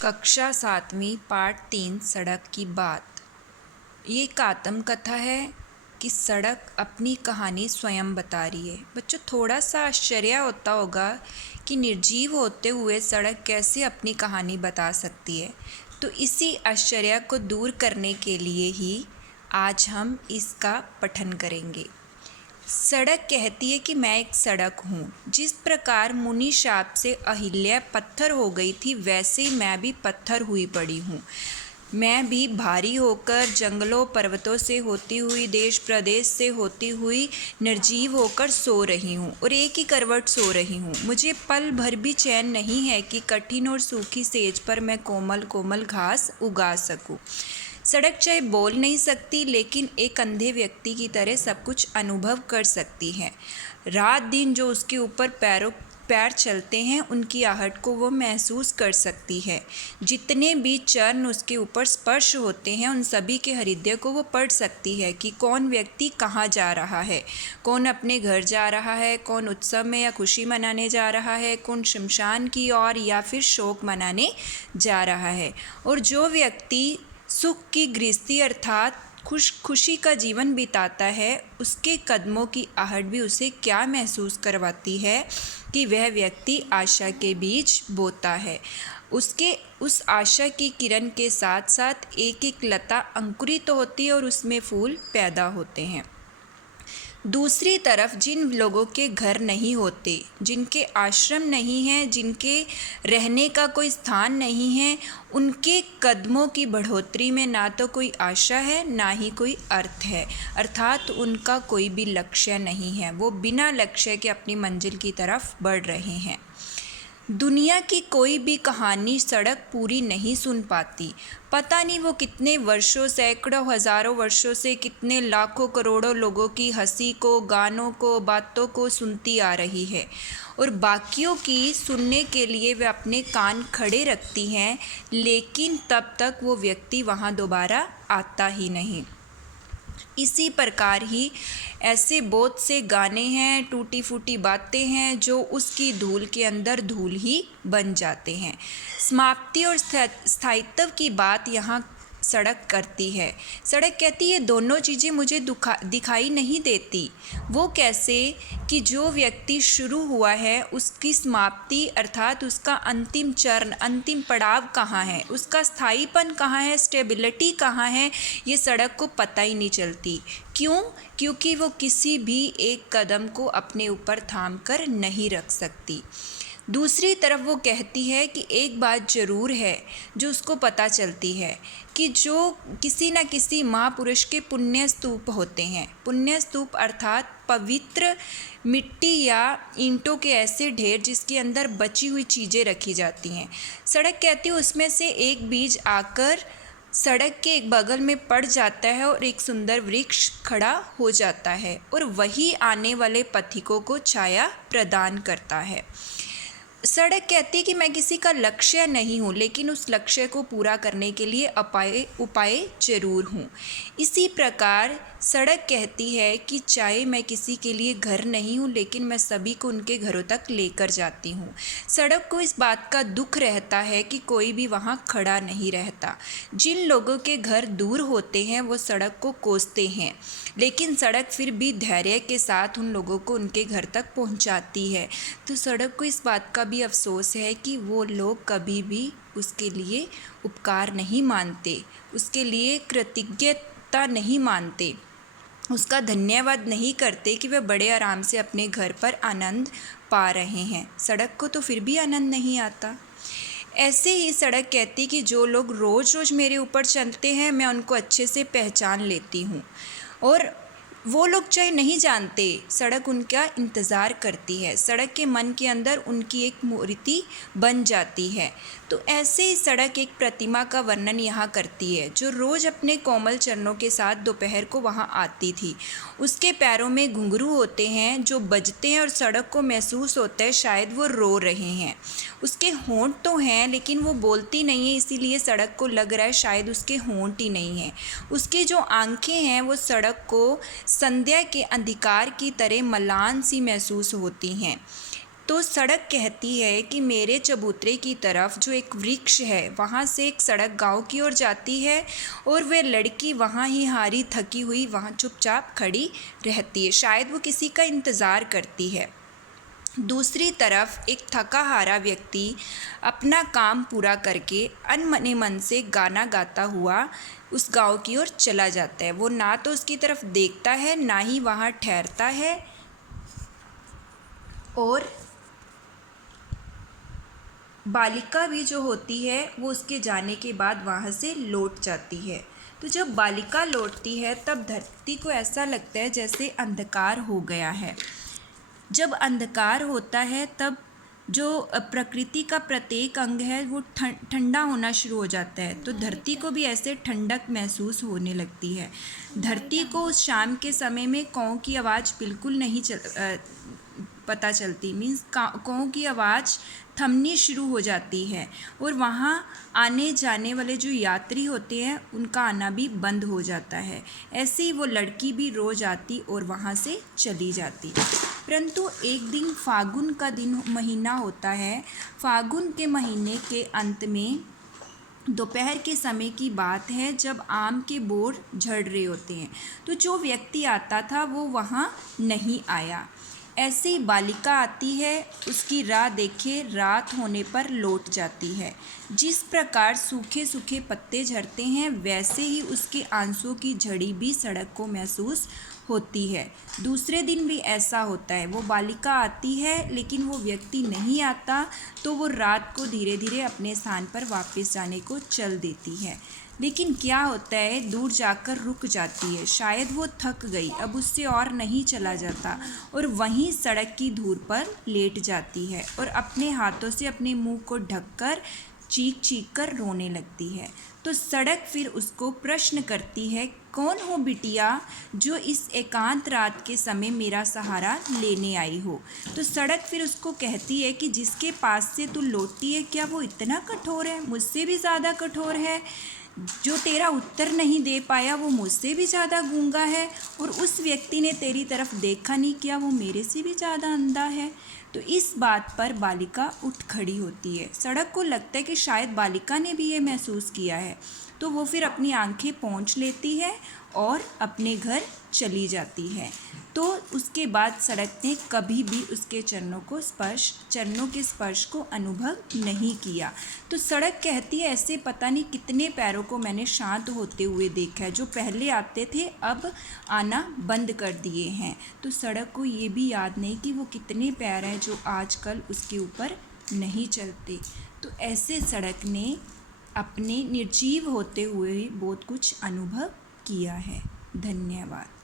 कक्षा 7वीं पाठ 3 सड़क की बात। ये एक आत्मकथा है कि सड़क अपनी कहानी स्वयं बता रही है। बच्चों, थोड़ा सा आश्चर्य होता होगा कि निर्जीव होते हुए सड़क कैसे अपनी कहानी बता सकती है। तो इसी आश्चर्य को दूर करने के लिए ही आज हम इसका पठन करेंगे। सड़क कहती है कि मैं एक सड़क हूँ। जिस प्रकार मुनि शाप से अहिल्या पत्थर हो गई थी, वैसे ही मैं भी पत्थर हुई पड़ी हूँ। मैं भी भारी होकर जंगलों पर्वतों से होती हुई, देश प्रदेश से होती हुई निर्जीव होकर सो रही हूँ और एक ही करवट सो रही हूँ। मुझे पल भर भी चैन नहीं है कि कठिन और सूखी सेज पर मैं कोमल कोमल घास उगा सकूँ। सड़क चाहे बोल नहीं सकती, लेकिन एक अंधे व्यक्ति की तरह सब कुछ अनुभव कर सकती है। रात दिन जो उसके ऊपर पैर चलते हैं, उनकी आहट को वो महसूस कर सकती है। जितने भी चरण उसके ऊपर स्पर्श होते हैं, उन सभी के हृदय को वो पढ़ सकती है कि कौन व्यक्ति कहाँ जा रहा है, कौन अपने घर जा रहा है, कौन उत्सव में या खुशी मनाने जा रहा है, कौन शमशान की ओर या फिर शोक मनाने जा रहा है। और जो व्यक्ति सुख की गृहस्थी अर्थात खुशी का जीवन बिताता है, उसके कदमों की आहट भी उसे क्या महसूस करवाती है कि वह व्यक्ति आशा के बीज बोता है। उसके उस आशा की किरण के साथ साथ एक एक लता अंकुरित तो होती है और उसमें फूल पैदा होते हैं। दूसरी तरफ जिन लोगों के घर नहीं होते, जिनके आश्रम नहीं हैं, जिनके रहने का कोई स्थान नहीं है, उनके कदमों की बढ़ोतरी में ना तो कोई आशा है, ना ही कोई अर्थ है। अर्थात उनका कोई भी लक्ष्य नहीं है। वो बिना लक्ष्य के अपनी मंजिल की तरफ बढ़ रहे हैं। दुनिया की कोई भी कहानी सड़क पूरी नहीं सुन पाती। पता नहीं वो कितने वर्षों, सैकड़ों, हज़ारों वर्षों से कितने लाखों करोड़ों लोगों की हंसी को, गानों को, बातों को सुनती आ रही है और बाकियों की सुनने के लिए वे अपने कान खड़े रखती हैं, लेकिन तब तक वो व्यक्ति वहाँ दोबारा आता ही नहीं। इसी प्रकार ही ऐसे बहुत से गाने हैं, टूटी फूटी बातें हैं, जो उसकी धूल के अंदर धूल ही बन जाते हैं। समाप्ति और स्थायित्व की बात यहाँ सड़क करती है। सड़क कहती है दोनों चीज़ें मुझे दिखाई नहीं देती। वो कैसे कि जो व्यक्ति शुरू हुआ है, उसकी समाप्ति अर्थात उसका अंतिम चरण, अंतिम पड़ाव कहाँ है, उसका स्थायीपन कहाँ है, स्टेबिलिटी कहाँ है, ये सड़क को पता ही नहीं चलती। क्यों? क्योंकि वो किसी भी एक कदम को अपने ऊपर थाम कर नहीं रख सकती। दूसरी तरफ वो कहती है कि एक बात ज़रूर है जो उसको पता चलती है कि जो किसी न किसी महापुरुष के पुण्य स्तूप होते हैं। पुण्य स्तूप अर्थात पवित्र मिट्टी या ईंटों के ऐसे ढेर जिसके अंदर बची हुई चीज़ें रखी जाती हैं। सड़क कहती है उसमें से एक बीज आकर सड़क के एक बगल में पड़ जाता है और एक सुंदर वृक्ष खड़ा हो जाता है और वही आने वाले पथिकों को छाया प्रदान करता है। सड़क कहती है कि मैं किसी का लक्ष्य नहीं हूँ, लेकिन उस लक्ष्य को पूरा करने के लिए उपाय जरूर हूँ। इसी प्रकार सड़क कहती है कि चाहे मैं किसी के लिए घर नहीं हूँ, लेकिन मैं सभी को उनके घरों तक लेकर जाती हूँ। सड़क को इस बात का दुख रहता है कि कोई भी वहाँ खड़ा नहीं रहता। जिन लोगों के घर दूर होते हैं वो सड़क को कोसते हैं, लेकिन सड़क फिर भी धैर्य के साथ उन लोगों को उनके घर तक पहुँचाती है। तो सड़क को इस बात का भी अफसोस है कि वो लोग कभी भी उसके लिए उपकार नहीं मानते, उसके लिए कृतज्ञता नहीं मानते, उसका धन्यवाद नहीं करते कि वे बड़े आराम से अपने घर पर आनंद पा रहे हैं। सड़क को तो फिर भी आनंद नहीं आता। ऐसे ही सड़क कहती कि जो लोग रोज़ रोज़ मेरे ऊपर चलते हैं, मैं उनको अच्छे से पहचान लेती हूँ और वो लोग चाहे नहीं जानते, सड़क उनका इंतज़ार करती है। सड़क के मन के अंदर उनकी एक मूर्ति बन जाती है। तो ऐसे ही सड़क एक प्रतिमा का वर्णन यहाँ करती है, जो रोज़ अपने कोमल चरणों के साथ दोपहर को वहाँ आती थी। उसके पैरों में घुंघरू होते हैं जो बजते हैं और सड़क को महसूस होता है शायद वो रो रहे हैं। उसके होंठ तो हैं, लेकिन वो बोलती नहीं है, इसीलिए सड़क को लग रहा है शायद उसके होंठ ही नहीं हैं। उसकी जो आंखें हैं वो सड़क को संध्या के अंधकार की तरह मलान सी महसूस होती हैं। तो सड़क कहती है कि मेरे चबूतरे की तरफ जो एक वृक्ष है वहाँ से एक सड़क गांव की ओर जाती है और वह लड़की वहाँ ही हारी थकी हुई वहाँ चुपचाप खड़ी रहती है, शायद वो किसी का इंतज़ार करती है। दूसरी तरफ एक थका हारा व्यक्ति अपना काम पूरा करके अनमने मन से गाना गाता हुआ उस गांव की ओर चला जाता है। वो ना तो उसकी तरफ देखता है ना ही वहाँ ठहरता है और बालिका भी जो होती है वो उसके जाने के बाद वहाँ से लौट जाती है। तो जब बालिका लौटती है तब धरती को ऐसा लगता है जैसे अंधकार हो गया है। जब अंधकार होता है तब जो प्रकृति का प्रत्येक अंग है वो ठंडा होना शुरू हो जाता है, तो धरती को भी ऐसे ठंडक महसूस होने लगती है। धरती को उस शाम के समय में काऊ की आवाज़ बिल्कुल नहीं पता चलती, मीन्स काऊ की आवाज़ थमनी शुरू हो जाती है और वहाँ आने जाने वाले जो यात्री होते हैं उनका आना भी बंद हो जाता है। ऐसे ही वो लड़की भी रोज आती और वहाँ से चली जाती। परंतु एक दिन फागुन का दिन महीना होता है। फागुन के महीने के अंत में दोपहर के समय की बात है, जब आम के बोर झड़ रहे होते हैं, तो जो व्यक्ति आता था वो वहाँ नहीं आया। ऐसे ही बालिका आती है, उसकी राह देखे रात होने पर लौट जाती है। जिस प्रकार सूखे सूखे पत्ते झड़ते हैं वैसे ही उसके आंसुओं की झड़ी भी सड़क को महसूस होती है। दूसरे दिन भी ऐसा होता है, वो बालिका आती है लेकिन वो व्यक्ति नहीं आता, तो वो रात को धीरे धीरे अपने स्थान पर वापस जाने को चल देती है। लेकिन क्या होता है, दूर जाकर रुक जाती है, शायद वो थक गई, अब उससे और नहीं चला जाता और वहीं सड़क की धूल पर लेट जाती है और अपने हाथों से अपने मुंह को ढककर चीख चीख कर रोने लगती है। तो सड़क फिर उसको प्रश्न करती है, कौन हो बिटिया जो इस एकांत रात के समय मेरा सहारा लेने आई हो। तो सड़क फिर उसको कहती है कि जिसके पास से तू लौटती है क्या वो इतना कठोर है, मुझसे भी ज़्यादा कठोर है। जो तेरा उत्तर नहीं दे पाया वो मुझसे भी ज़्यादा गूंगा है, और उस व्यक्ति ने तेरी तरफ देखा नहीं किया वो मेरे से भी ज़्यादा अंधा है। तो इस बात पर बालिका उठ खड़ी होती है। सड़क को लगता है कि शायद बालिका ने भी ये महसूस किया है, तो वो फिर अपनी आंखें पोंछ लेती है और अपने घर चली जाती है। तो उसके बाद सड़क ने कभी भी उसके चरणों के स्पर्श को अनुभव नहीं किया। तो सड़क कहती है, ऐसे पता नहीं कितने पैरों को मैंने शांत होते हुए देखा है, जो पहले आते थे अब आना बंद कर दिए हैं। तो सड़क को ये भी याद नहीं कि वो कितने पैर हैं जो आजकल उसके ऊपर नहीं चलते। तो ऐसे सड़क ने अपने निर्जीव होते हुए बहुत कुछ अनुभव किया है। धन्यवाद।